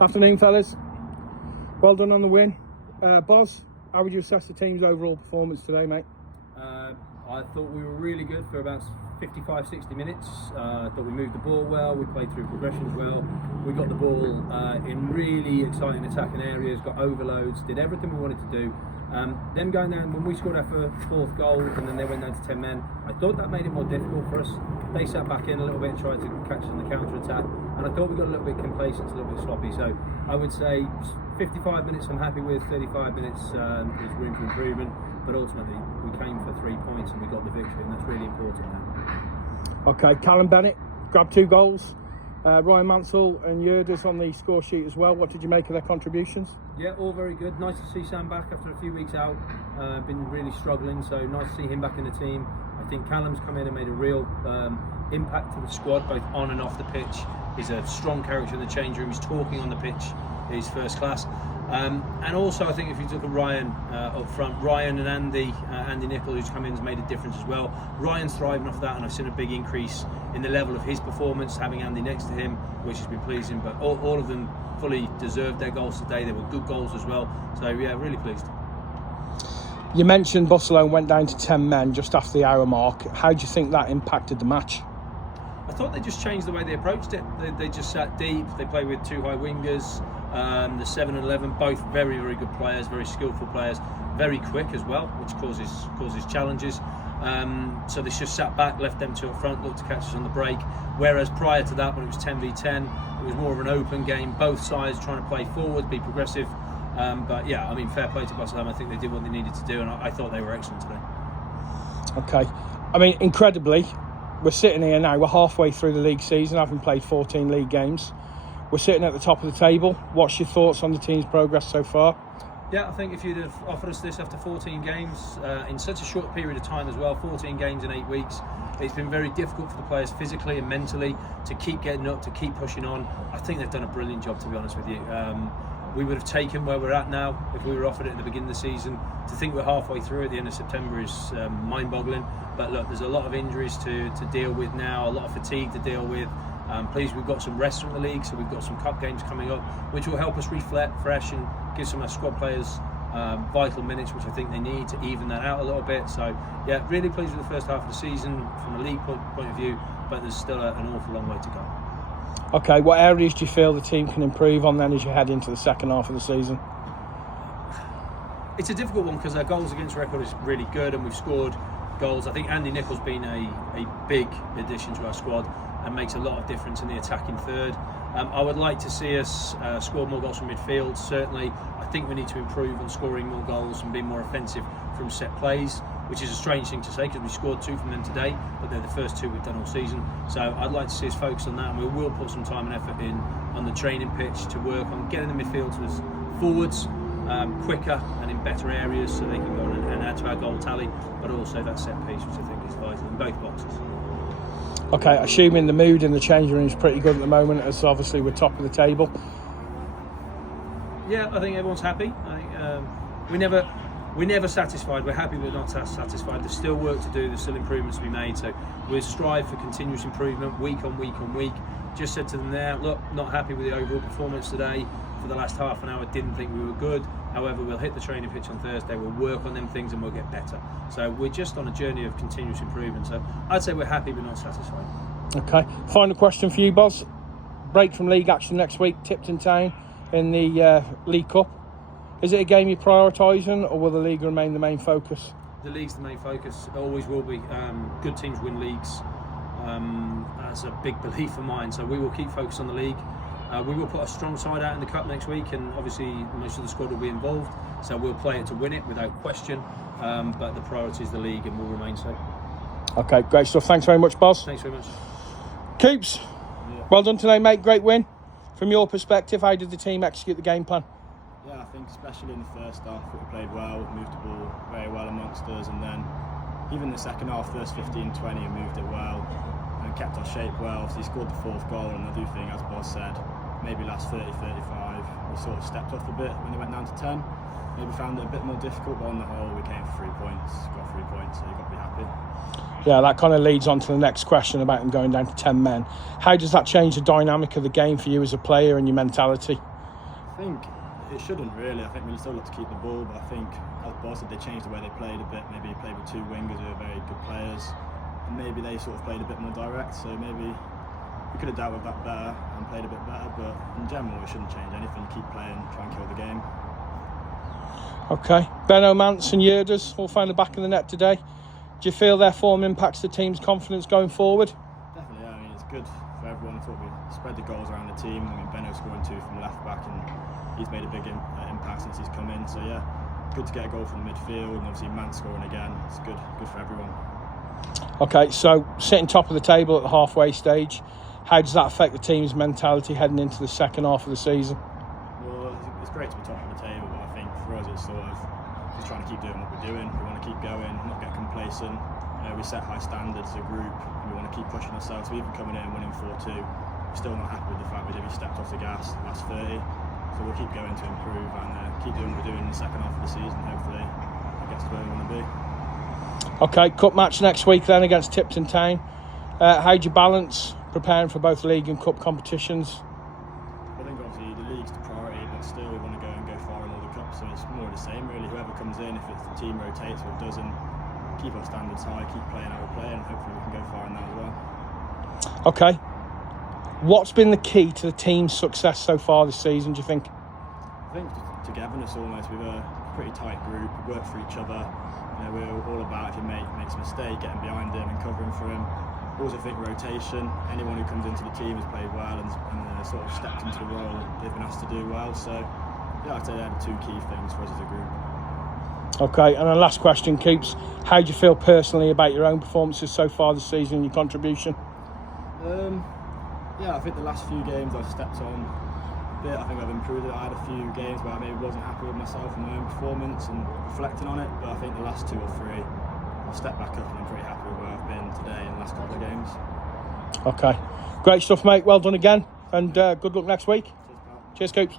Afternoon, fellas. Well done on the win. Boz, how would you assess the team's overall performance today, mate? I thought we were really good for about 55-60 minutes. I thought we moved the ball well, we played through progressions well, we got the ball in really exciting attacking areas, got overloads, did everything we wanted to do. Them going down, when we scored our fourth goal and then they went down to 10 men, I thought that made it more difficult for us. They sat back in a little bit and tried to catch us on the counter-attack, and I thought we got a little bit complacent, a little bit sloppy. So I would say 55 minutes I'm happy with, 35 minutes there's room for improvement, but ultimately we came for 3 points and we got the victory, and that's really important now. Okay, Callum Bennett grabbed 2 goals. Ryan Mansell and Yerders on the score sheet as well. What did you make of their contributions? Yeah, all very good. Nice to see Sam back after a few weeks out. Been really struggling, so nice to see him back in the team. I think Callum's come in and made a real impact to the squad, both on and off the pitch. He's a strong character in the change room. He's talking on the pitch. He's first class. And also, I think if you look at Ryan up front, Ryan and Andy Nicol, who's come in, has made a difference as well. Ryan's thriving off that, and I've seen a big increase in the level of his performance, having Andy next to him, which has been pleasing. But all of them fully deserved their goals today. They were good goals as well. So yeah, really pleased. You mentioned Bustleholme went down to 10 men just after the hour mark. How do you think that impacted the match? I thought they just changed the way they approached it. They just sat deep. They played with 2 high wingers. The 7 and 11, both very, very good players, very skillful players, very quick as well, which causes challenges. So they just sat back, left them 2 up front, looked to catch us on the break. Whereas prior to that, when it was 10v10, it was more of an open game, both sides trying to play forward, be progressive. But yeah, I mean, fair play to Bustleholme. I think they did what they needed to do, and I thought they were excellent today. Okay, I mean, incredibly, we're sitting here now, we're halfway through the league season, having played 14 league games. We're sitting at the top of the table. What's your thoughts on the team's progress so far? Yeah, I think if you'd have offered us this after 14 games, in such a short period of time as well, 14 games in 8 weeks, it's been very difficult for the players physically and mentally to keep getting up, to keep pushing on. I think they've done a brilliant job, to be honest with you. We would have taken where we're at now if we were offered it at the beginning of the season. To think we're halfway through at the end of September is mind-boggling. But look, there's a lot of injuries to deal with now, a lot of fatigue to deal with. Please, we've got some rest from the league, so we've got some cup games coming up, which will help us refresh and give some of our squad players vital minutes, which I think they need to even that out a little bit. So yeah, really pleased with the first half of the season from a league point of view, but there's still an awful long way to go. Okay, what areas do you feel the team can improve on then as you head into the second half of the season? It's a difficult one because our goals against record is really good and we've scored goals. I think Andy Nicol's been a big addition to our squad and makes a lot of difference in the attacking third. I would like to see us score more goals from midfield, certainly. I think we need to improve on scoring more goals and being more offensive from set plays, which is a strange thing to say because we scored 2 from them today, but they're the first 2 we've done all season. So I'd like to see us focus on that, and we will put some time and effort in on the training pitch to work on getting the midfield to us forwards quicker and in better areas so they can go on and add to our goal tally, but also that set piece, which I think is vital in both boxes. Okay, assuming the mood in the changing room is pretty good at the moment, as obviously we're top of the table. Yeah, I think everyone's happy. I think we're never satisfied. We're happy but not satisfied. There's still work to do. There's still improvements to be made. So we'll strive for continuous improvement, week on week on week. Just said to them there, look, not happy with the overall performance today. For the last half an hour, didn't think we were good. However, we'll hit the training pitch on Thursday. We'll work on them things and we'll get better. So we're just on a journey of continuous improvement. So I'd say we're happy but not satisfied. Okay, final question for you, Boz. Break from league action next week, Tipton Town in the League Cup. Is it a game you're prioritising, or will the league remain the main focus? The league's the main focus. It always will be. Good teams win leagues. That's a big belief of mine. So we will keep focused on the league. We will put a strong side out in the cup next week, and obviously most of the squad will be involved. So we'll play it to win it without question. But the priority is the league, and will remain so. Okay, great stuff. Thanks very much, Boz. Thanks very much. Coops, yeah. Well done today, mate. Great win. From your perspective, how did the team execute the game plan? Yeah, I think especially in the first half we played well, moved the ball very well amongst us, and then even the second half, first 15-20, we moved it well and kept our shape well. Obviously scored the 4th goal, and I do think, as Boz said, maybe last 30-35 we sort of stepped off a bit when they went down to 10. Maybe found it a bit more difficult, but on the whole we came for 3 points, got 3 points, so you've got to be happy. Yeah, that kind of leads on to the next question about them going down to 10 men. How does that change the dynamic of the game for you as a player and your mentality? think it shouldn't really. I think we still look to keep the ball, but I think, as Boss said, they changed the way they played a bit. Maybe played with two wingers who are very good players, and maybe they sort of played a bit more direct. So maybe we could have dealt with that better and played a bit better. But in general, it shouldn't change anything. Keep playing, try and kill the game. Okay, Benno, Mance and Yerders all found the back of the net today. Do you feel their form impacts the team's confidence going forward? Definitely, yeah. I mean, it's good for everyone. I thought we spread the goals around the team. I mean, Benno scoring 2 from left back, and he's made a big impact since he's come in. So yeah, good to get a goal from the midfield, and obviously Mance scoring again. It's good for everyone. Okay, so sitting top of the table at the halfway stage, how does that affect the team's mentality heading into the second half of the season? Well, it's great to be top of the table, but I think for us it's sort of just trying to keep doing what we're doing. We want to keep going, not get complacent. You know, we set high standards as a group, and we want to keep pushing ourselves. So even coming in and winning 4-2, we're still not happy with the fact we stepped off the gas the last 30. So we'll keep going to improve and keep doing what we're doing in the second half of the season. Hopefully that gets to where we want to be. Okay, cup match next week then against Tipton Town. How do you balance preparing for both league and cup competitions? I think obviously the league's the priority, but still we want to go and go far in all the cups. So it's more of the same really. Whoever comes in, if it's the team rotates or it doesn't, keep our standards high, keep playing how we play, and hopefully we can go far in that as well. Okay. What's been the key to the team's success so far this season, do you think? I think togetherness almost. We're a pretty tight group, we work for each other. You know, we're all about if your mate makes a mistake, getting behind him and covering for him. I also think rotation. Anyone who comes into the team has played well and sort of stepped into the role they've been asked to do well. So yeah, I'd say they're the 2 key things for us as a group. Okay, and the last question, Keeps. How do you feel personally about your own performances so far this season and your contribution? Yeah, I think the last few games I've stepped on a bit. I think I've improved it. I had a few games where I maybe wasn't happy with myself and my own performance and reflecting on it, but I think the last 2 or 3 I've stepped back up and I'm pretty happy with where I've been today in the last couple of games. Okay, great stuff, mate. Well done again, and good luck next week. Cheers, pal. Cheers, Coops.